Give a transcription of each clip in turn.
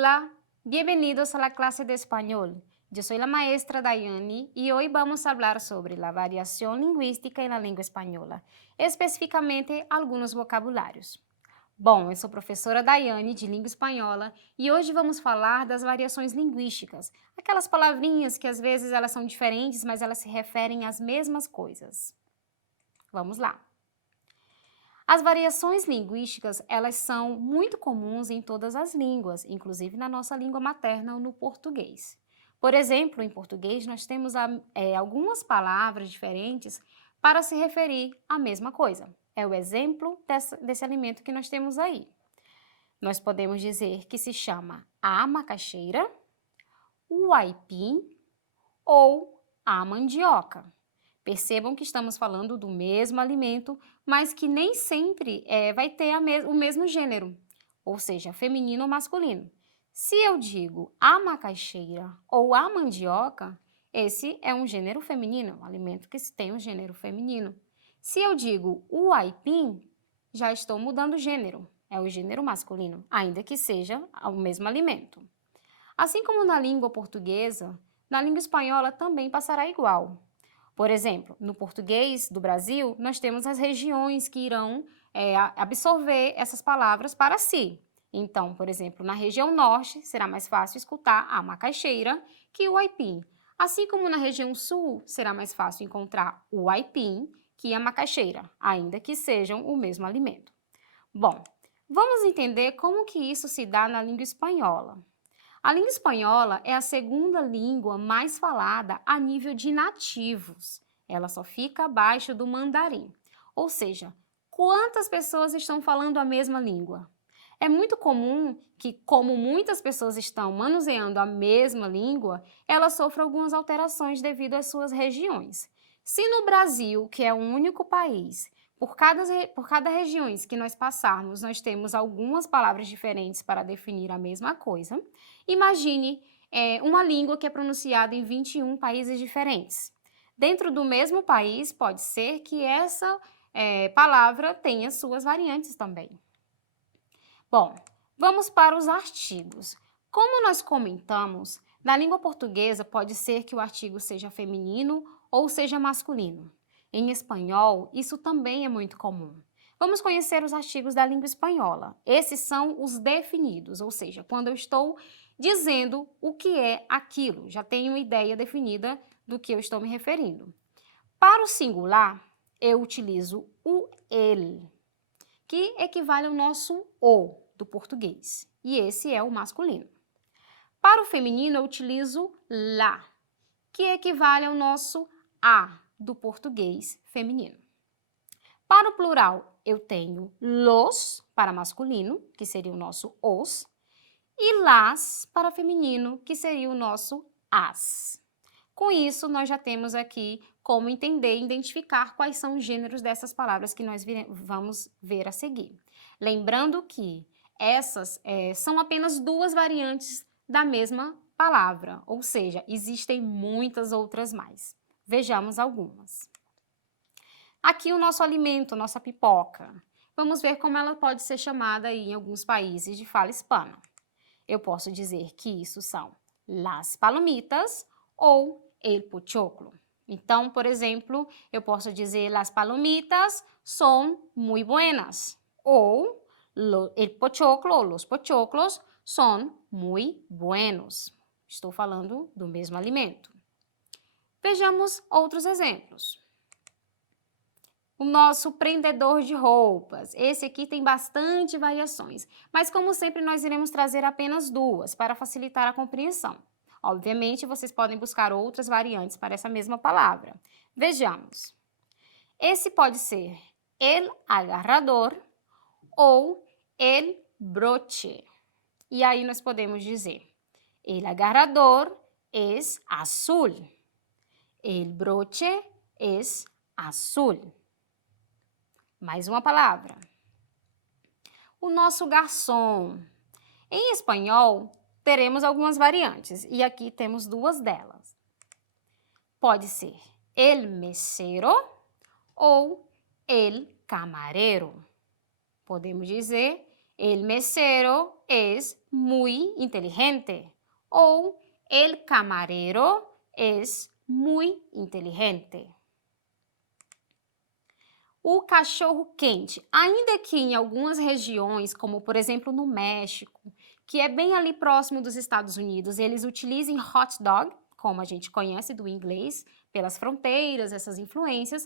Hola, bienvenidos a la clase de español. Yo soy la maestra Daiane y hoy vamos a hablar sobre la variación lingüística en la lengua española, especificamente algunos vocabulários. Bom, eu sou professora Daiane de língua espanhola e hoje vamos falar das variações linguísticas, aquelas palavrinhas que às vezes elas são diferentes, mas elas se referem às mesmas coisas. Vamos lá. As variações linguísticas, elas são muito comuns em todas as línguas, inclusive na nossa língua materna, no português. Por exemplo, em português, nós temos algumas palavras diferentes para se referir à mesma coisa. É o exemplo desse alimento que nós temos aí. Nós podemos dizer que se chama a macaxeira, o aipim ou a mandioca. Percebam que estamos falando do mesmo alimento, mas que nem sempre vai ter o mesmo gênero, ou seja, feminino ou masculino. Se eu digo a macaxeira ou a mandioca, esse é um gênero feminino, um alimento que tem um gênero feminino. Se eu digo o aipim, já estou mudando o gênero, é o gênero masculino, ainda que seja o mesmo alimento. Assim como na língua portuguesa, na língua espanhola também passará igual. Por exemplo, no português do Brasil, nós temos as regiões que irão absorver essas palavras para si. Então, por exemplo, na região norte, será mais fácil escutar a macaxeira que o aipim. Assim como na região sul, será mais fácil encontrar o aipim que a macaxeira, ainda que sejam o mesmo alimento. Bom, vamos entender como que isso se dá na língua espanhola. A língua espanhola é a segunda língua mais falada a nível de nativos. Ela só fica abaixo do mandarim. Ou seja, quantas pessoas estão falando a mesma língua? É muito comum que, como muitas pessoas estão manuseando a mesma língua, ela sofra algumas alterações devido às suas regiões. Se no Brasil, que é um único país, por cada região que nós passarmos, nós temos algumas palavras diferentes para definir a mesma coisa. Imagine uma língua que é pronunciada em 21 países diferentes. Dentro do mesmo país, pode ser que essa palavra tenha suas variantes também. Bom, vamos para os artigos. Como nós comentamos, na língua portuguesa pode ser que o artigo seja feminino ou seja masculino. Em espanhol, isso também é muito comum. Vamos conhecer os artigos da língua espanhola. Esses são os definidos, ou seja, quando eu estou dizendo o que é aquilo, já tenho uma ideia definida do que eu estou me referindo. Para o singular, eu utilizo o ele, que equivale ao nosso o do português, e esse é o masculino. Para o feminino, eu utilizo lá, que equivale ao nosso a do português feminino. Para o plural, eu tenho los para masculino, que seria o nosso os, e las para feminino, que seria o nosso as. Com isso, nós já temos aqui como entender e identificar quais são os gêneros dessas palavras que nós vamos ver a seguir. Lembrando que essas são apenas duas variantes da mesma palavra, ou seja, existem muitas outras mais. Vejamos algumas. Aqui o nosso alimento, nossa pipoca. Vamos ver como ela pode ser chamada aí em alguns países de fala hispana. Eu posso dizer que isso são las palomitas ou el pochoclo. Então, por exemplo, eu posso dizer las palomitas son muy buenas ou el pochoclo ou los pochoclos son muy buenos. Estou falando do mesmo alimento. Vejamos outros exemplos. O nosso prendedor de roupas. Esse aqui tem bastante variações, mas como sempre nós iremos trazer apenas duas para facilitar a compreensão. Obviamente, vocês podem buscar outras variantes para essa mesma palavra. Vejamos. Esse pode ser el agarrador ou el broche. E aí nós podemos dizer, el agarrador es azul, el broche es azul. Mais uma palavra. O nosso garçom. Em espanhol, teremos algumas variantes e aqui temos duas delas. Pode ser el mesero ou el camarero. Podemos dizer el mesero es muy inteligente. Ou el camarero es muy inteligente. O cachorro-quente, ainda que em algumas regiões, como por exemplo no México, que é bem ali próximo dos Estados Unidos, eles utilizem hot dog, como a gente conhece do inglês, pelas fronteiras, essas influências,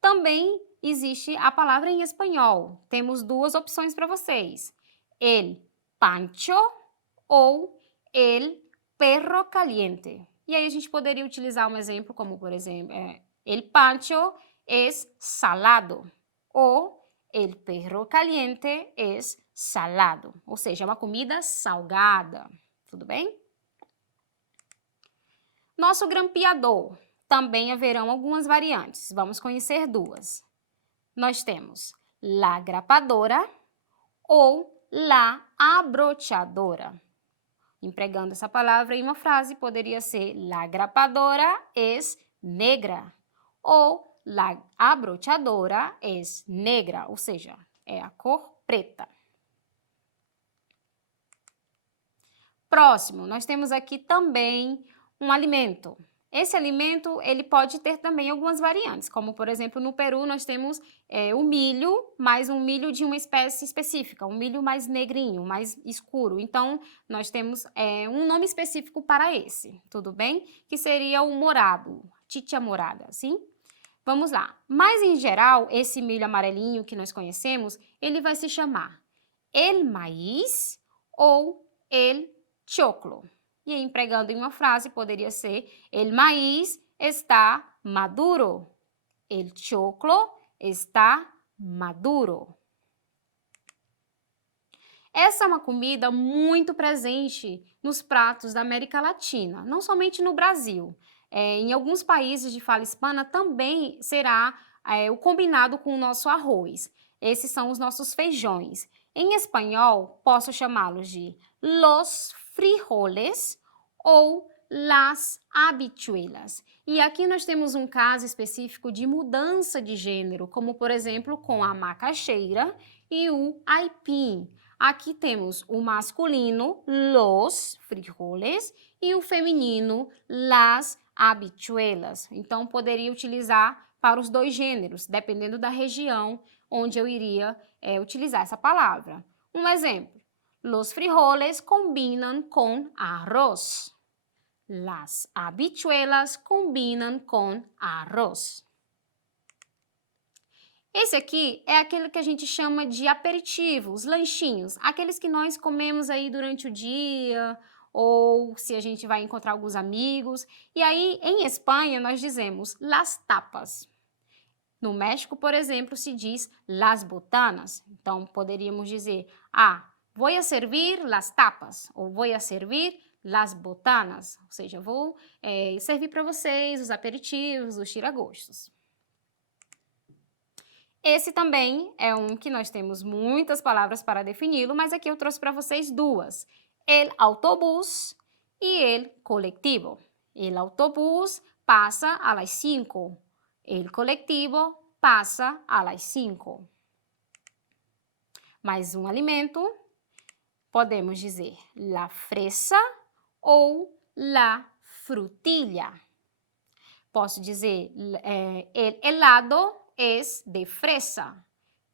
também existe a palavra em espanhol. Temos duas opções para vocês: el pancho ou el perro caliente. E aí a gente poderia utilizar um exemplo como, por exemplo, el pancho es salado ou el perro caliente es salado, ou seja, é uma comida salgada, tudo bem? Nosso grampeador, também haverão algumas variantes, vamos conhecer duas. Nós temos la grapadora ou la abrochadora. Empregando essa palavra em uma frase, poderia ser la grapadora es negra ou la abrochadora es negra, ou seja, é a cor preta. Próximo, nós temos aqui também um alimento. Esse alimento, ele pode ter também algumas variantes, como por exemplo no Peru nós temos o milho, mas um milho de uma espécie específica, um milho mais negrinho, mais escuro. Então, nós temos um nome específico para esse, tudo bem? Que seria o morado, chicha morada, sim? Vamos lá. Mas em geral, esse milho amarelinho que nós conhecemos, ele vai se chamar el maíz ou el choclo. E aí, empregando em uma frase, poderia ser el maíz está maduro, el choclo está maduro. Essa é uma comida muito presente nos pratos da América Latina, não somente no Brasil. Em alguns países de fala hispana também será o combinado com o nosso arroz. Esses são os nossos feijões. Em espanhol, posso chamá-los de los frijoles ou las habichuelas. E aqui nós temos um caso específico de mudança de gênero, como por exemplo com a macaxeira e o aipim. Aqui temos o masculino, los frijoles, e o feminino, las habichuelas. Então, poderia utilizar para os dois gêneros, dependendo da região onde eu iria utilizar essa palavra. Um exemplo, los frijoles combinam com arroz. Las habichuelas combinam com arroz. Esse aqui é aquele que a gente chama de aperitivo, os lanchinhos, aqueles que nós comemos aí durante o dia, ou se a gente vai encontrar alguns amigos. E aí, em Espanha, nós dizemos las tapas. No México, por exemplo, se diz las botanas. Então, poderíamos dizer, vou a servir las tapas, ou vou a servir las botanas, ou seja, vou servir para vocês os aperitivos, os tiragostos. Esse também é um que nós temos muitas palavras para defini-lo, mas aqui eu trouxe para vocês duas. El autobús e el colectivo. El autobús passa a las 5. El colectivo passa a las 5. Mais um alimento. Podemos dizer la fresa ou la frutilla. Posso dizer el helado es de fresa,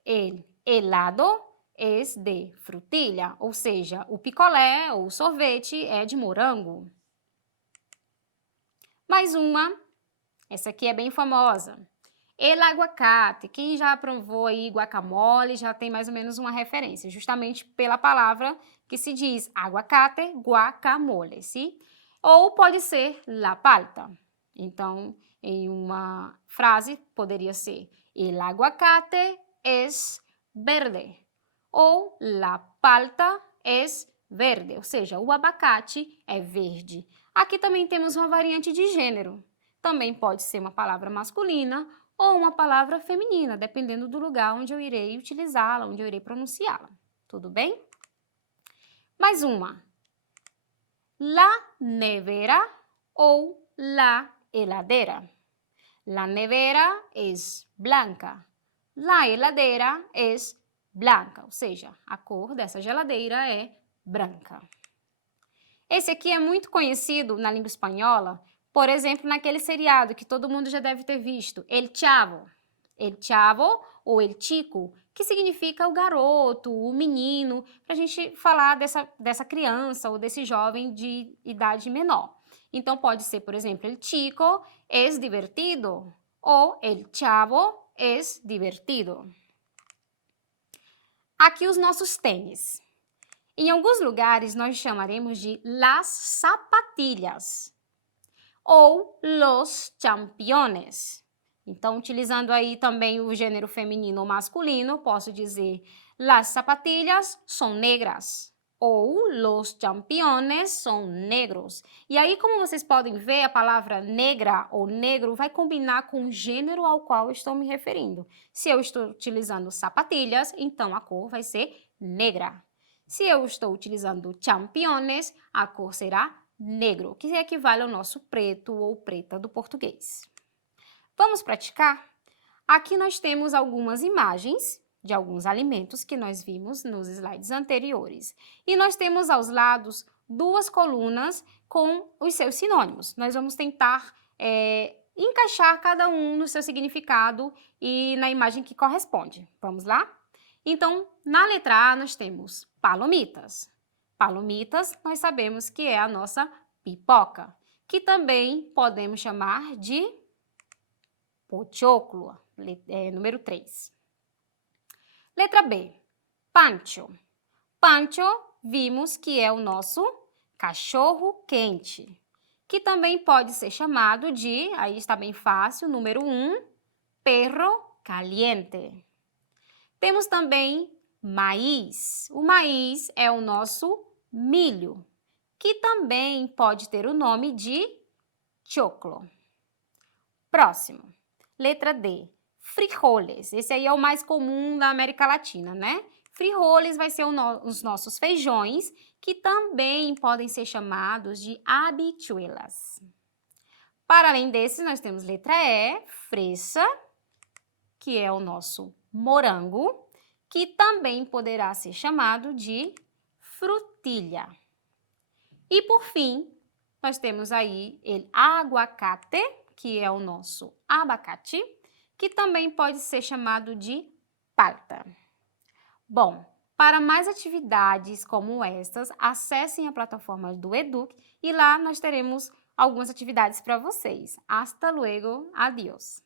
el helado es de frutilla, ou seja, o picolé ou o sorvete é de morango. Mais uma, essa aqui é bem famosa. El aguacate, quem já provou aí guacamole já tem mais ou menos uma referência, justamente pela palavra que se diz aguacate, guacamole, sim? Ou pode ser la palta. Então, em uma frase, poderia ser el aguacate es verde ou la palta es verde, ou seja, o abacate é verde. Aqui também temos uma variante de gênero. Também pode ser uma palavra masculina ou uma palavra feminina, dependendo do lugar onde eu irei utilizá-la, onde eu irei pronunciá-la. Tudo bem? Mais uma. La nevera ou la heladera. La nevera es blanca. La heladera es blanca, ou seja, a cor dessa geladeira é branca. Esse aqui é muito conhecido na língua espanhola, por exemplo, naquele seriado que todo mundo já deve ter visto, El Chavo. El Chavo ou El Chico, que significa o garoto, o menino, para a gente falar dessa criança ou desse jovem de idade menor. Então, pode ser, por exemplo, El Chico es divertido ou El Chavo es divertido. Aqui os nossos tênis. Em alguns lugares, nós chamaremos de las zapatillas ou los championes. Então, utilizando aí também o gênero feminino ou masculino, posso dizer las zapatillas son negras ou los championes son negros. E aí, como vocês podem ver, a palavra negra ou negro vai combinar com o gênero ao qual eu estou me referindo. Se eu estou utilizando sapatilhas, então a cor vai ser negra. Se eu estou utilizando championes, a cor será negro, que equivale ao nosso preto ou preta do português. Vamos praticar? Aqui nós temos algumas imagens de alguns alimentos que nós vimos nos slides anteriores. E nós temos aos lados duas colunas com os seus sinônimos. Nós vamos tentar encaixar cada um no seu significado e na imagem que corresponde. Vamos lá? Então, na letra A, nós temos palomitas. Palomitas, nós sabemos que é a nossa pipoca, que também podemos chamar de pochoclo, número 3. Letra B, pancho. Pancho, vimos que é o nosso cachorro quente, que também pode ser chamado de, aí está bem fácil, número 1, perro caliente. Temos também maíz. O maíz é o nosso milho, que também pode ter o nome de choclo. Próximo, letra D, frijoles. Esse aí é o mais comum da América Latina, né? Frijoles vai ser os nossos feijões, que também podem ser chamados de habichuelas. Para além desses, nós temos letra E, fresa, que é o nosso morango, que também poderá ser chamado de frutilha. E por fim, nós temos aí o aguacate, que é o nosso abacate, que também pode ser chamado de palta. Bom, para mais atividades como estas, acessem a plataforma do Educ e lá nós teremos algumas atividades para vocês. Hasta luego, adiós!